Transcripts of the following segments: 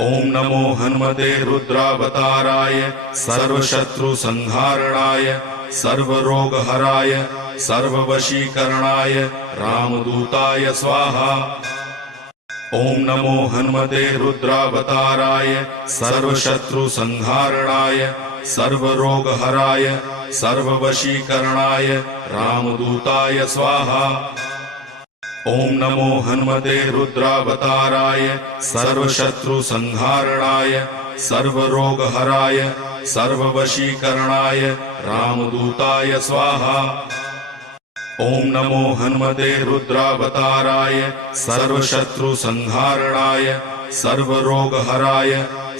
ओम नमो हनुमते रुद्रावताराय सर्वशत्रुसंहारणाय सर्वरोगहराय सर्ववशीकरणाय रामदूताय स्वाहा। ओम नमो हनुमते रुद्रावताराय सर्वशत्रुसंहारणाय सर्वरोगहराय सर्ववशीकरणाय रामदूताय स्वाहा। ओम नमो हनुमते रुद्रावताराय सर्वशत्रुसंहारणाय सर्वरोगहराय सर्ववशीकरणाय रामदूताय स्वाहा। ओम नमो हनुमते रुद्रावताराय सर्वशत्रुसंहारणाय सर्वरोगहराय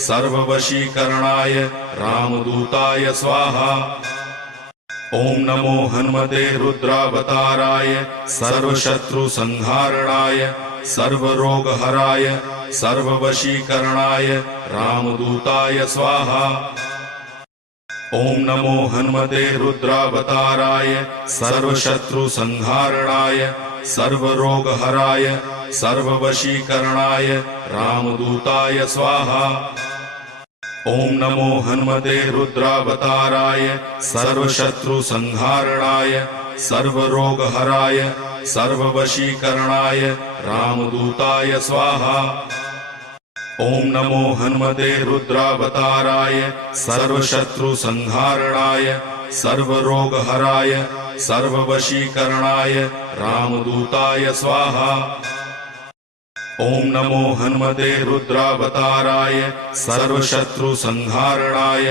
सर्ववशीकरणाय रामदूताय स्वाहा। ओम नमो हनुमते रुद्रावताराय सर्वशत्रुसंहारणाय सर्वरोगहराय सर्ववशीकरणाय रामदूताय स्वाहा। ओम नमो हनुमते रुद्रावताराय सर्वशत्रुसंहारणाय सर्वरोगहराय सर्ववशीकरणाय रामदूताय स्वाहा। ओम नमो हनुमते रुद्रावताराय सर्वशत्रुसंहारणाय सर्वरोगहराय सर्ववशीकरणाय रामदूताय स्वाहा। ओम नमो हनुमते रुद्रावताराय सर्वशत्रुसंहारणाय सर्वरोगहराय सर्ववशीकरणाय रामदूताय स्वाहा। ओम नमो हनुमते रुद्रावताराय सर्वशत्रुसंहारणाय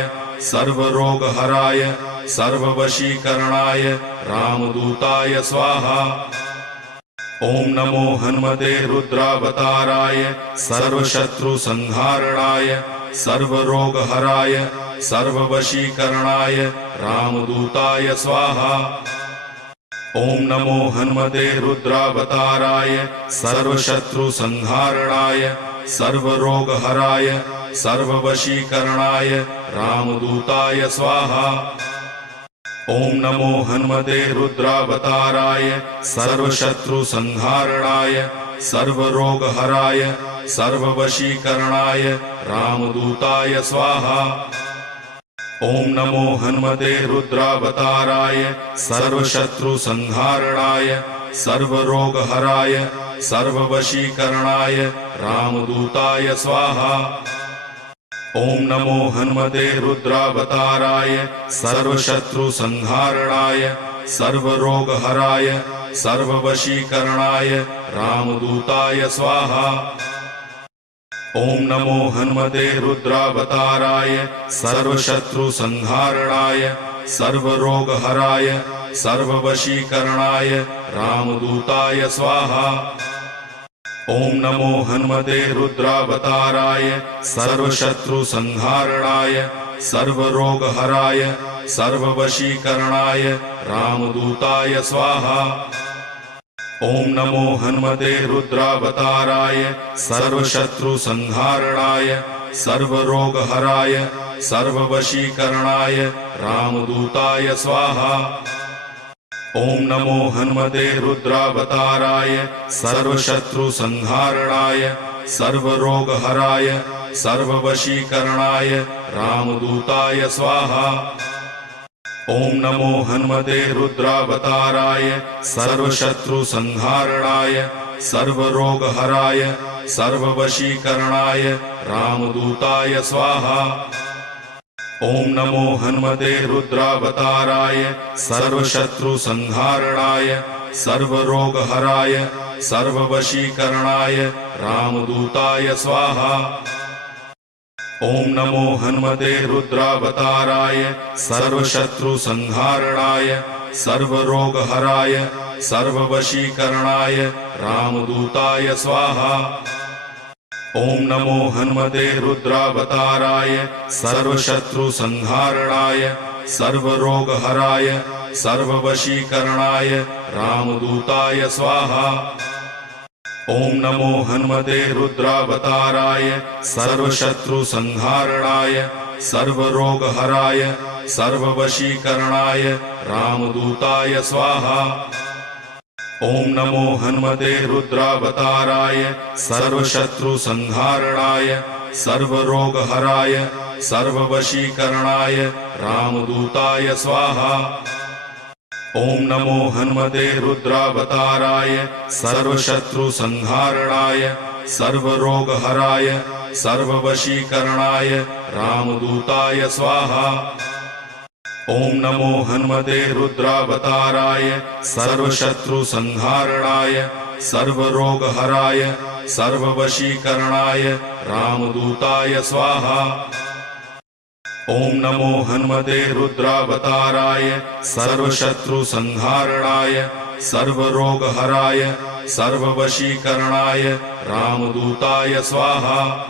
सर्वरोगहराय सर्ववशीकरणाय रामदूताय स्वाहा। ओम नमो हनुमते रुद्रावताराय सर्वशत्रुसंहारणाय सर्वरोगहराय सर्ववशीकरणाय रामदूताय स्वाहा। ओम नमो हनुमते रुद्रावताराय सर्वशत्रुसंहारणाय सर्वरोगहराय सर्ववशीकरणाय रामदूताय स्वाहा। ओम नमो हनुमते रुद्रावताराय सर्वशत्रुसंहारणाय सर्वरोगहराय सर्ववशीकरणाय रामदूताय स्वाहा। ओम नमो हनुमते रुद्रावताराय सर्वशत्रुसंहारणाय सर्वरोगहराय सर्ववशीकरणाय रामदूताय स्वाहा। ओम नमो हनुमते रुद्रावताराय सर्वशत्रुसंहारणाय सर्वरोगहराय सर्ववशीकरणाय रामदूताय स्वाहा। ओम नमो हनुमते रुद्रावताराय सर्वशत्रुसंहारणाय सर्वरोगहराय सर्ववशीकरणाय रामदूताय स्वाहा। ओम नमो हनुमते रुद्रावताराय सर्वशत्रुसंहारणाय सर्वरोगहराय सर्ववशीकरणाय रामदूताय स्वाहा। ओम नमो हनुमते रुद्रावताराय सर्वशत्रुसंहारणाय सर्वरोगहराय सर्ववशीकरणाय रामदूताय स्वाहा। ओम नमो हनुमते रुद्रावताराय सर्वशत्रुसंहारणाय सर्वरोगहराय सर्ववशीकरणाय रामदूताय स्वाहा। ओम नमो हनुमते रुद्रावताराय सर्वशत्रुसंहारणाय सर्वरोगहराय सर्ववशीकरणाय रामदूताय स्वाहा। ओम नमो हनुमते रुद्रावताराय सर्वशत्रुसंहारणाय सर्वरोगहराय सर्ववशीकरणाय रामदूताय स्वाहा। ओम नमो हनुमते रुद्रावताराय सर्वशत्रुसंहारणाय सर्वरोगहराय सर्ववशीकरणाय रामदूताय स्वाहा। ओम नमो हनुमते रुद्रावताराय सर्वशत्रुसंहारणाय सर्वरोगहराय सर्ववशीकरणाय रामदूताय स्वाहा। ओम नमो हनुमते रुद्रावताराय सर्वशत्रुसंहारणाय सर्वरोगहराय सर्ववशीकरणाय रामदूताय स्वाहा। ओम नमो हनुमते रुद्रावताराय सर्वशत्रुसंहारणाय सर्वरोगहराय सर्ववशीकरणाय रामदूताय स्वाहा। ओम नमो हनुमते रुद्रावताराय सर्वशत्रुसंहारणाय सर्वरोगहराय सर्ववशीकरणाय रामदूताय स्वाहा। ओम नमो हनुमते रुद्रावताराय सर्वशत्रुसंहारणाय सर्वरोगहराय सर्ववशीकरणाय रामदूताय स्वाहा। ओम नमो हनुमते रुद्रावताराय सर्वशत्रुसंहारणाय सर्वरोगहराय सर्ववशीकरणाय रामदूताय स्वाहा।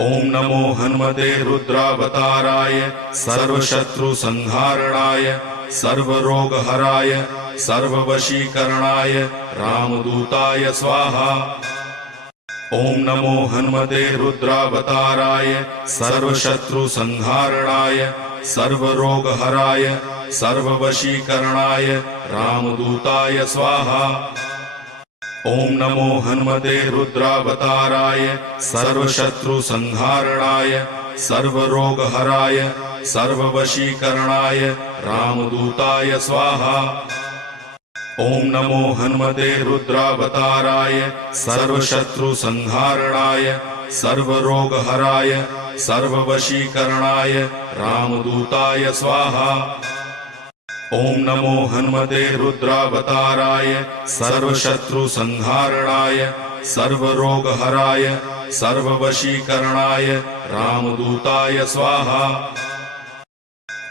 ओम नमो हनुमते रुद्रावताराय सर्वशत्रुसंहारणाय सर्वरोगहराय सर्ववशीकरणाय रामदूताय स्वाहा। ओम नमो हनुमते रुद्रावताराय सर्वशत्रुसंहारणाय सर्वरोगहराय सर्ववशीकरणाय रामदूताय स्वाहा। ओम नमो हनुमते रुद्रावताराय सर्वशत्रुसंहारणाय सर्वरोगहराय सर्ववशीकरणाय रामदूताय स्वाहा। ओम नमो हनुमते रुद्रावताराय सर्वशत्रुसंहारणाय सर्वरोगहराय सर्ववशीकरणाय रामदूताय स्वाहा। ओम नमो हनुमते रुद्रावताराय सर्वशत्रुसंहारणाय सर्वरोगहराय सर्ववशीकरणाय रामदूताय स्वाहा।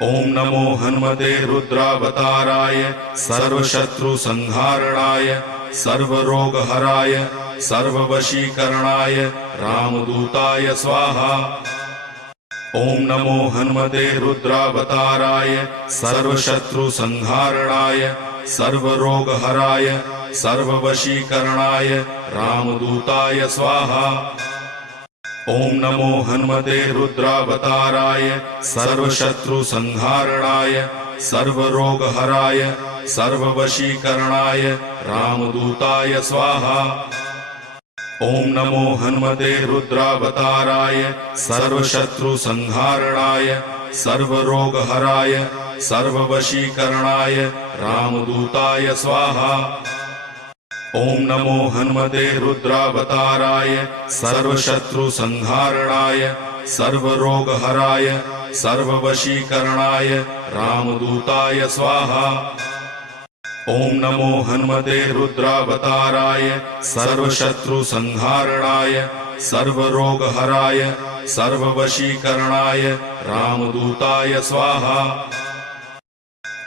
ओम नमो हनुमते रुद्रावताराय सर्वशत्रुसंहारणाय सर्वरोगहराय सर्ववशीकरणाय रामदूताय स्वाहा। ओम नमो हनुमते रुद्रावताराय सर्वशत्रुसंहारणाय सर्वरोगहराय सर्ववशीकरणाय रामदूताय स्वाहा। ओम नमो हनुमते रुद्रावताराय सर्वशत्रुसंहारणाय सर्वरोगहराय सर्ववशीकरणाय रामदूताय स्वाहा। ओम नमो हनुमते रुद्रावताराय सर्वशत्रुसंहारणाय सर्वरोगहराय सर्ववशीकरणाय रामदूताय स्वाहा। ओम नमो हनुमते रुद्रावताराय सर्वशत्रुसंहारणाय सर्वरोगहराय सर्ववशीकरणाय रामदूताय स्वाहा। ओम नमो हनुमते रुद्रावताराय सर्वशत्रुसंहारणाय सर्वरोगहराय सर्ववशीकरणाय रामदूताय स्वाहा।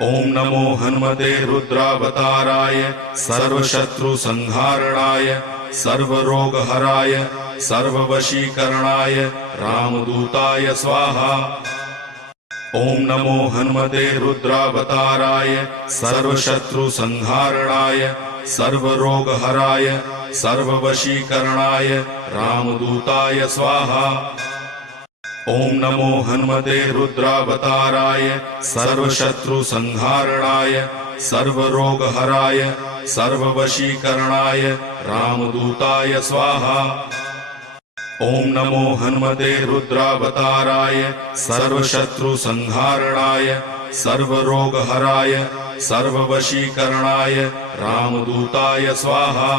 ओम नमो हनुमते रुद्रावताराय सर्वशत्रुसंहारणाय सर्वरोगहराय सर्ववशीकरणाय रामदूताय स्वाहा। ओम नमो हनुमते रुद्रावताराय सर्वशत्रुसंहारणाय सर्वरोगहराय सर्ववशीकरणाय रामदूताय स्वाहा। ओम नमो हनुमते रुद्रावताराय सर्वशत्रुसंहारणाय सर्वरोगहराय सर्ववशीकरणाय रामदूताय स्वाहा। ओम नमो हनुमते रुद्रावताराय सर्वशत्रुसंहारणाय सर्वरोगहराय सर्ववशीकरणाय रामदूताय स्वाहा।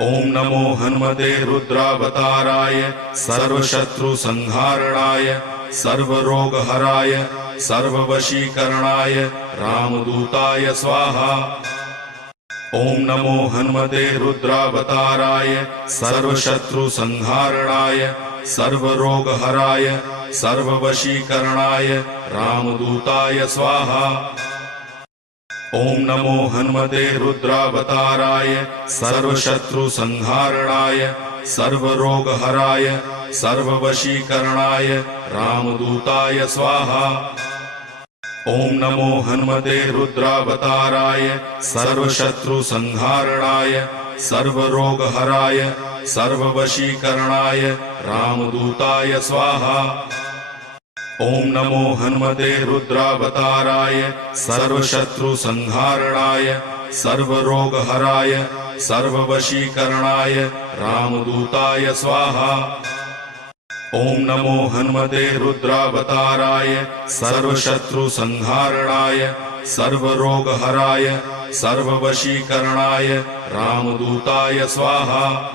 ओम नमो हनुमते रुद्रावताराय सर्वशत्रुसंहारणाय सर्वरोगहराय सर्ववशीकरणाय रामदूताय स्वाहा। ओम नमो हनुमते रुद्रावताराय सर्वशत्रुसंहारणाय सर्वरोगहराय सर्ववशीकरणाय रामदूताय स्वाहा। ओम नमो हनुमते रुद्रावताराय सर्वशत्रुसंहारणाय सर्वरोगहराय सर्ववशीकरणाय रामदूताय स्वाहा। ओम नमो हनुमते रुद्रावताराय सर्वशत्रुसंहारणाय सर्वरोगहराय सर्ववशीकरणाय रामदूताय स्वाहा। ओम नमो हनुमते रुद्रावताराय सर्वशत्रुसंहारणाय सर्वरोगहराय सर्ववशीकरणाय रामदूताय स्वाहा। ओम नमो हनुमते रुद्रावताराय सर्वशत्रुसंहारणाय सर्वरोगहराय सर्ववशीकरणाय रामदूताय स्वाहा।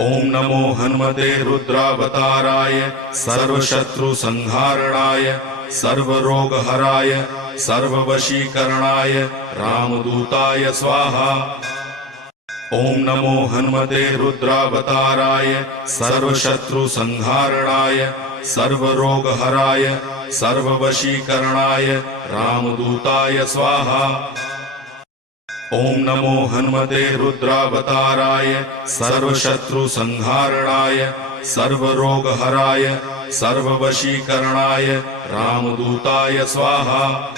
ओम नमो हनुमते रुद्रावताराय सर्वशत्रुसंहारणाय सर्वरोगहराय सर्ववशीकरणाय रामदूताय स्वाहा। ओम नमो हनुमते रुद्रावताराय सर्वशत्रुसंहारणाय सर्वरोगहराय सर्ववशीकरणाय रामदूताय स्वाहा। ओम नमो हनुमते रुद्रावताराय सर्वशत्रुसंहारणाय सर्वरोगहराय सर्ववशीकरणाय रामदूताय स्वाहा।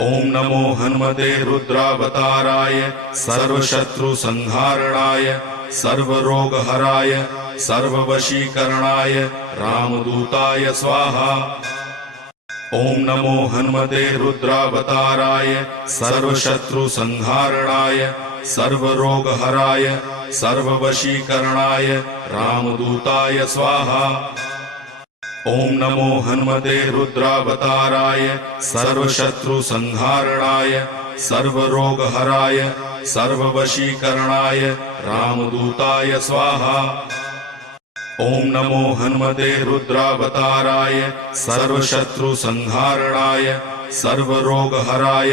ओम नमो हनुमते रुद्रावताराय सर्वशत्रुसंहारणाय सर्वरोगहराय सर्ववशीकरणाय रामदूताय स्वाहा। ओम नमो हनुमते रुद्रावताराय सर्वशत्रुसंहारणाय सर्वरोगहराय सर्ववशीकरणाय रामदूताय स्वाहा। ओम नमो हनुमते रुद्रावताराय सर्वशत्रुसंहारणाय सर्वरोगहराय सर्ववशीकरणाय रामदूताय स्वाहा। ओम नमो हनुमते रुद्रावताराय सर्वशत्रुसंहारणाय सर्वरोगहराय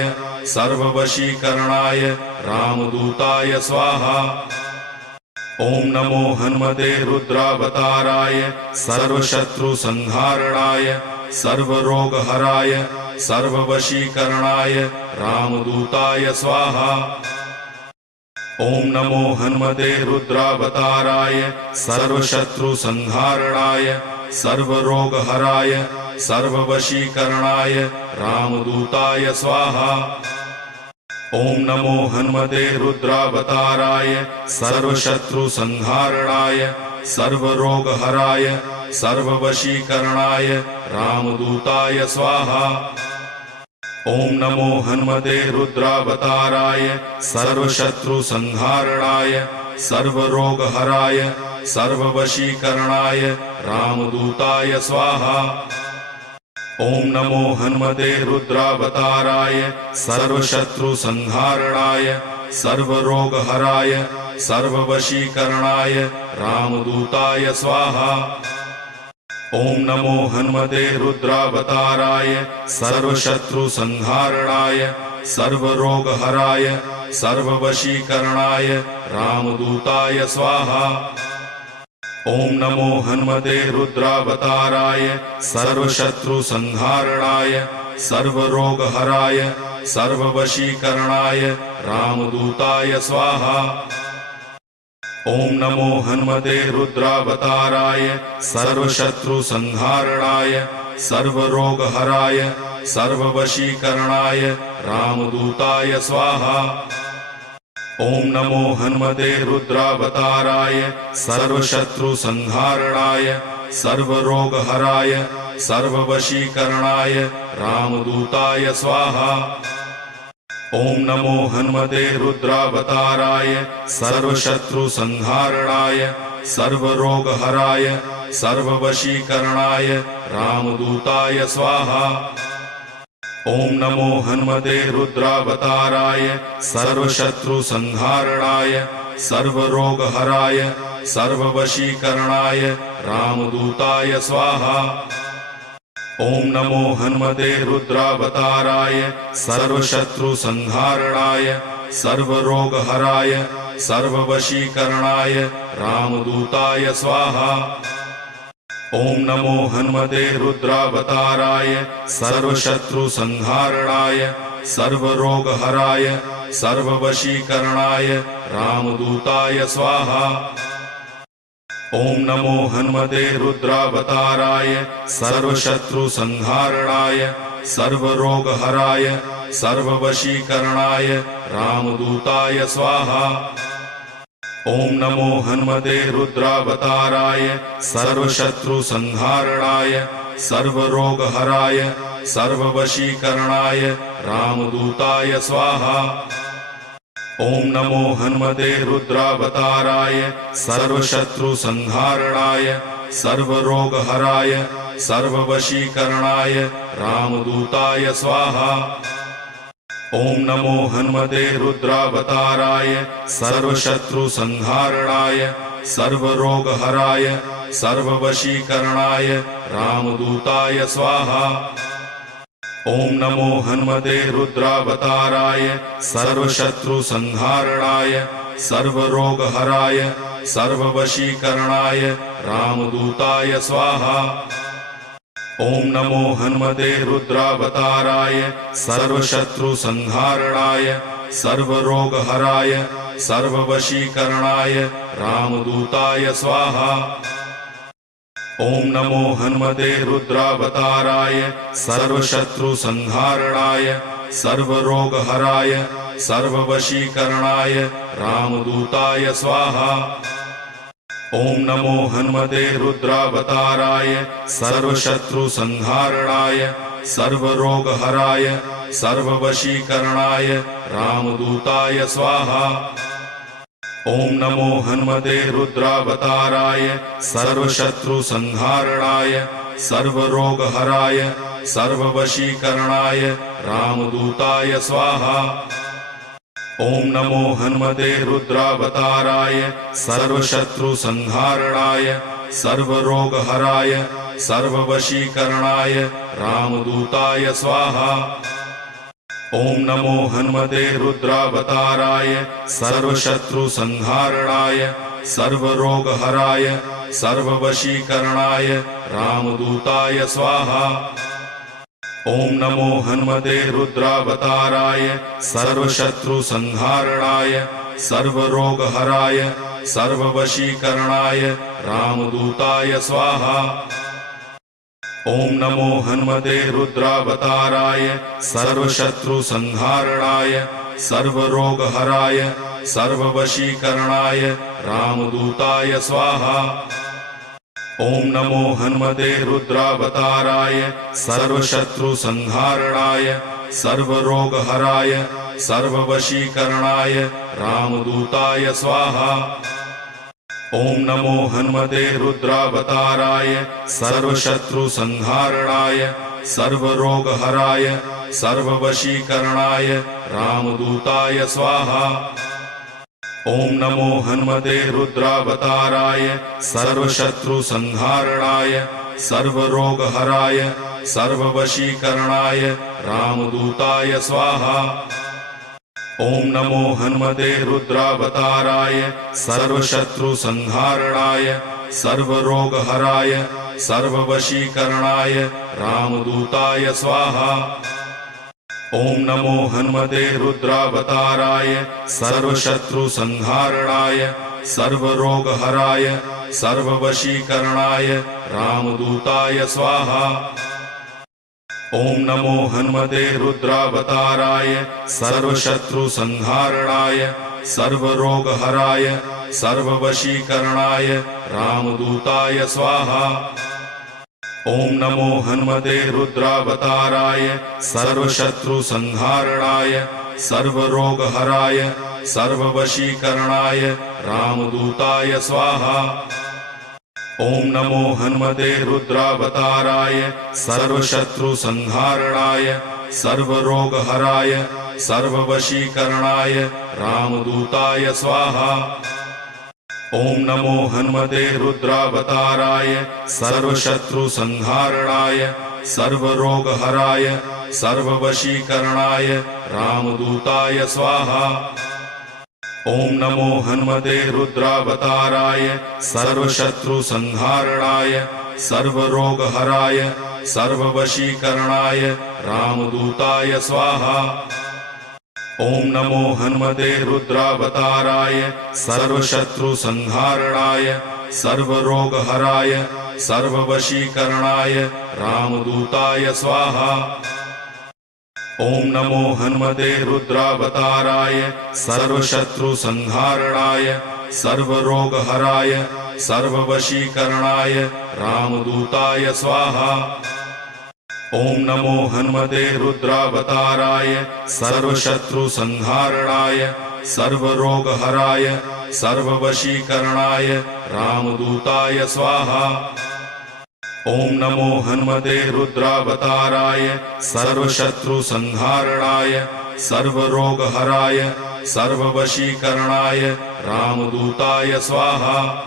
सर्ववशीकरणाय रामदूताय स्वाहा। ओम नमो हनुमते रुद्रावताराय सर्वशत्रुसंहारणाय सर्वरोगहराय सर्ववशीकरणाय रामदूताय स्वाहा। ओम नमो हनुमते रुद्रावताराय सर्वशत्रुसंहारणाय सर्वरोगहराय सर्ववशीकरणाय रामदूताय स्वाहा। ओम नमो हनुमते रुद्रावताराय सर्वशत्रुसंहारणाय सर्वरोगहराय सर्ववशीकरणाय रामदूताय स्वाहा। ओम नमो हनुमते रुद्रावताराय सर्वशत्रुसंहारणाय सर्वरोगहराय सर्ववशीकरणाय रामदूताय स्वाहा। ओम नमो हनुमते रुद्रावताराय सर्वशत्रुसंहारणाय सर्वरोगहराय सर्ववशीकरणाय रामदूताय स्वाहा। ओम नमो हनुमते रुद्रावताराय सर्वशत्रुसंहारणाय सर्वरोगहराय सर्ववशीकरणाय रामदूताय स्वाहा। ओम नमो हनुमते रुद्रावताराय सर्वशत्रुसंहारणाय सर्वरोगहराय सर्ववशीकरणाय रामदूताय स्वाहा। ओम नमो हनुमते रुद्रावताराय सर्वशत्रुसंहारणाय सर्वरोगहराय सर्ववशीकरणाय रामदूताय स्वाहा। ओम नमो हनुमते रुद्रावताराय सर्वशत्रुसंहारणाय सर्वरोगहराय सर्ववशीकरणाय रामदूताय स्वाहा। ओम नमो हनुमते रुद्रावताराय सर्वशत्रुसंहारणाय सर्वरोगहराय सर्ववशीकरणाय रामदूताय स्वाहा। ओम नमो हनुमते रुद्रावताराय सर्वशत्रुसंहारणाय सर्वरोगहराय सर्ववशीकरणाय रामदूताय स्वाहा। ओम नमो हनुमते रुद्रावताराय सर्वशत्रुसंहारणाय सर्वरोगहराय सर्ववशीकरणाय रामदूताय स्वाहा। ओम नमो हनुमते रुद्रावताराय सर्वशत्रुसंहारणाय सर्वरोगहराय सर्ववशीकरणाय रामदूताय स्वाहा। ओम नमो हनुमते रुद्रावताराय सर्वशत्रुसंहारणाय सर्वरोगहराय सर्ववशीकरणाय रामदूताय स्वाहा। ओम नमो हनुमते रुद्रावताराय सर्वशत्रुसंहारणाय सर्वरोगहराय सर्ववशीकरणाय रामदूताय स्वाहा। ओम नमो हनुमते रुद्रावताराय सर्वशत्रुसंहारणाय सर्वरोगहराय सर्ववशीकरणाय रामदूताय स्वाहा। ओम नमो हनुमते रुद्रावताराय सर्वशत्रुसंहारणाय सर्वरोगहराय सर्ववशीकरणाय रामदूताय स्वाहा। ओम नमो हनुमते रुद्रावताराय सर्वशत्रुसंहारणाय सर्वरोगहराय सर्ववशीकरणाय रामदूताय स्वाहा। ओम नमो हनुमते रुद्रावताराय सर्वशत्रुसंहारणाय सर्वरोगहराय सर्ववशीकरणाय रामदूताय स्वाहा। ओम नमो हनुमते रुद्रावताराय सर्वशत्रुसंहारणाय सर्वरोगहराय सर्ववशीकरणाय रामदूताय स्वाहा। ओम नमो हनुमते रुद्रावताराय सर्वशत्रुसंहारणाय सर्वरोगहराय सर्ववशीकरणाय रामदूताय स्वाहा। ओम नमो हनुमते रुद्रावताराय सर्वशत्रुसंहारणाय सर्वरोगहराय सर्ववशीकरणाय रामदूताय स्वाहा। ओम नमो हनुमते रुद्रावताराय सर्वशत्रुसंहारणाय सर्वरोगहराय सर्ववशीकरणाय रामदूताय स्वाहा। ओम नमो हनुमते रुद्रावताराय सर्वशत्रुसंहारणाय सर्वरोगहराय सर्ववशीकरणाय रामदूताय स्वाहा। ओम नमो हनुमते रुद्रावताराय सर्वशत्रुसंहारणाय सर्वरोगहराय सर्ववशीकरणाय रामदूताय स्वाहा। ओम नमो हनुमते रुद्रावताराय सर्वशत्रुसंहारणाय सर्वरोगहराय सर्ववशीकरणाय रामदूताय स्वाहा। ओम नमो हनुमते रुद्रावताराय सर्वशत्रुसंहारणाय सर्वरोगहराय सर्ववशीकरणाय रामदूताय स्वाहा। ओम नमो हनुमते रुद्रावताराय सर्वशत्रुसंहारणाय सर्वरोगहराय सर्ववशीकरणाय रामदूताय स्वाहा। ओम नमो हनुमते रुद्रावताराय सर्वशत्रुसंहारणाय सर्वरोगहराय सर्ववशीकरणाय रामदूताय स्वाहा। ओम नमो हनुमते रुद्रावताराय सर्वशत्रुसंहारणाय सर्वरोगहराय सर्ववशीकरणाय रामदूताय स्वाहा। ओम नमो हनुमते रुद्रावताराय सर्वशत्रुसंहारणाय सर्वरोगहराय सर्ववशीकरणाय रामदूताय स्वाहा। ओम नमो हनुमते रुद्रावताराय सर्वशत्रुसंहारणाय सर्वरोगहराय सर्ववशीकरणाय रामदूताय स्वाहा। ओम नमो हनुमते रुद्रावताराय सर्वशत्रुसंहारणाय सर्वरोगहराय सर्ववशीकरणाय रामदूताय स्वाहा। ओम नमो हनुमते रुद्रावताराय सर्वशत्रुसंहारणाय सर्वरोगहराय सर्ववशीकरणाय रामदूताय स्वाहा। ओम नमो हनुमते रुद्रावताराय सर्वशत्रुसंहारणाय सर्वरोगहराय सर्ववशीकरणाय रामदूताय स्वाहा। ओम नमो हनुमते रुद्रावताराय सर्वशत्रुसंहारणाय सर्वरोगहराय सर्ववशीकरणाय रामदूताय स्वाहा। ओम नमो हनुमते रुद्रावताराय सर्वशत्रुसंहारणाय सर्वरोगहराय सर्ववशीकरणाय रामदूताय स्वाहा। ओम नमो हनुमते रुद्रावताराय सर्वशत्रुसंहारणाय सर्वरोगहराय सर्ववशीकरणाय रामदूताय स्वाहा। ओम नमो हनुमते रुद्रावताराय सर्वशत्रुसंहारणाय सर्वरोगहराय सर्ववशीकरणाय रामदूताय स्वाहा। ओम नमो हनुमते रुद्रावताराय सर्वशत्रुसंहारणाय सर्वरोगहराय सर्ववशीकरणाय रामदूताय स्वाहा।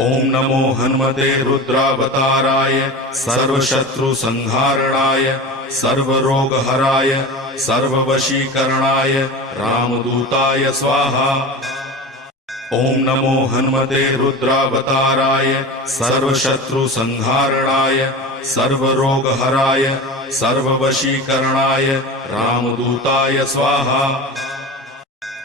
ओम नमो हनुमते रुद्रावताराय सर्वशत्रुसंहारणाय सर्वरोगहराय सर्ववशीकरणाय रामदूताय स्वाहा। ओम नमो हनुमते रुद्रावताराय सर्वशत्रुसंहारणाय सर्वरोगहराय सर्ववशीकरणाय रामदूताय स्वाहा।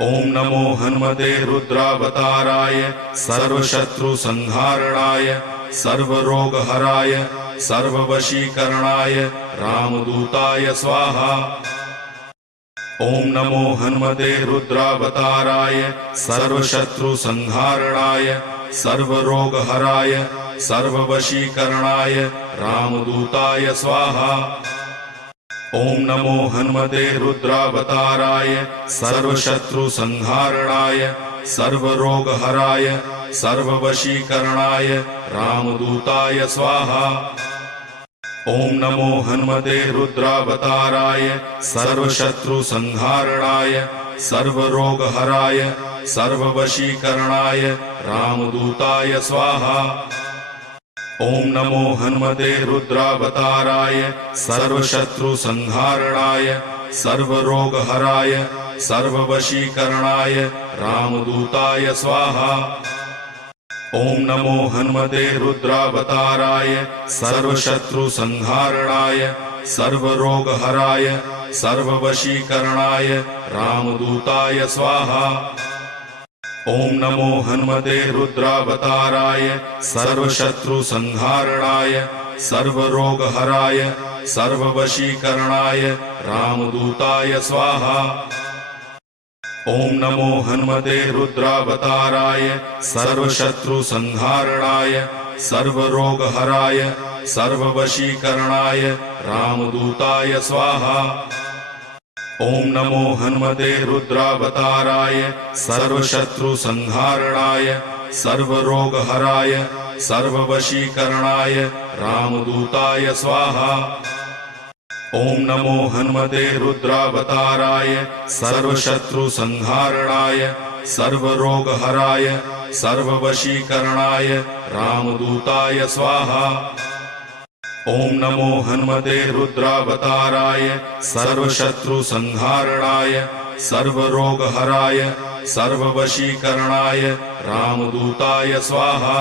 ओम नमो हनुमते रुद्रावताराय सर्वशत्रुसंहारणाय सर्वरोगहराय सर्ववशीकरणाय रामदूताय स्वाहा। ओम नमो हनुमते रुद्रावताराय सर्वशत्रुसंहारणाय सर्वरोगहराय सर्ववशीकरणाय रामदूताय स्वाहा। ओम नमो हनुमते रुद्रावताराय सर्वशत्रुसंहारणाय सर्वरोगहराय सर्ववशीकरणाय रामदूताय स्वाहा। ओम नमो हनुमते रुद्रावताराय सर्वशत्रुसंहारणाय सर्वरोगहराय सर्ववशीकरणाय रामदूताय स्वाहा। ओम नमो हनुमते रुद्रावताराय सर्वशत्रुसंहारणाय सर्वरोगहराय सर्ववशीकरणाय रामदूताय स्वाहा। ओम नमो हनुमते रुद्रावताराय सर्वशत्रुसंहारणाय सर्वरोगहराय सर्ववशीकरणाय रामदूताय स्वाहा। ओम नमो हनुमते रुद्रावताराय सर्वशत्रुसंहारणाय सर्वरोगहराय सर्ववशीकरणाय रामदूताय स्वाहा। ओम नमो हनुमते रुद्रावताराय सर्वशत्रुसंहारणाय सर्वरोगहराय सर्ववशीकरणाय रामदूताय स्वाहा। ओम नमो हनुमते रुद्रावताराय सर्वशत्रुसंहारणाय सर्वरोगहराय सर्ववशीकरणाय रामदूताय स्वाहा। ओम नमो हनुमते रुद्रावताराय सर्वशत्रुसंहारणाय सर्वरोगहराय सर्ववशीकरणाय रामदूताय स्वाहा। ओम नमो हनुमते रुद्रावताराय सर्वशत्रुसंहारणाय सर्वरोगहराय सर्ववशीकरणाय रामदूताय स्वाहा।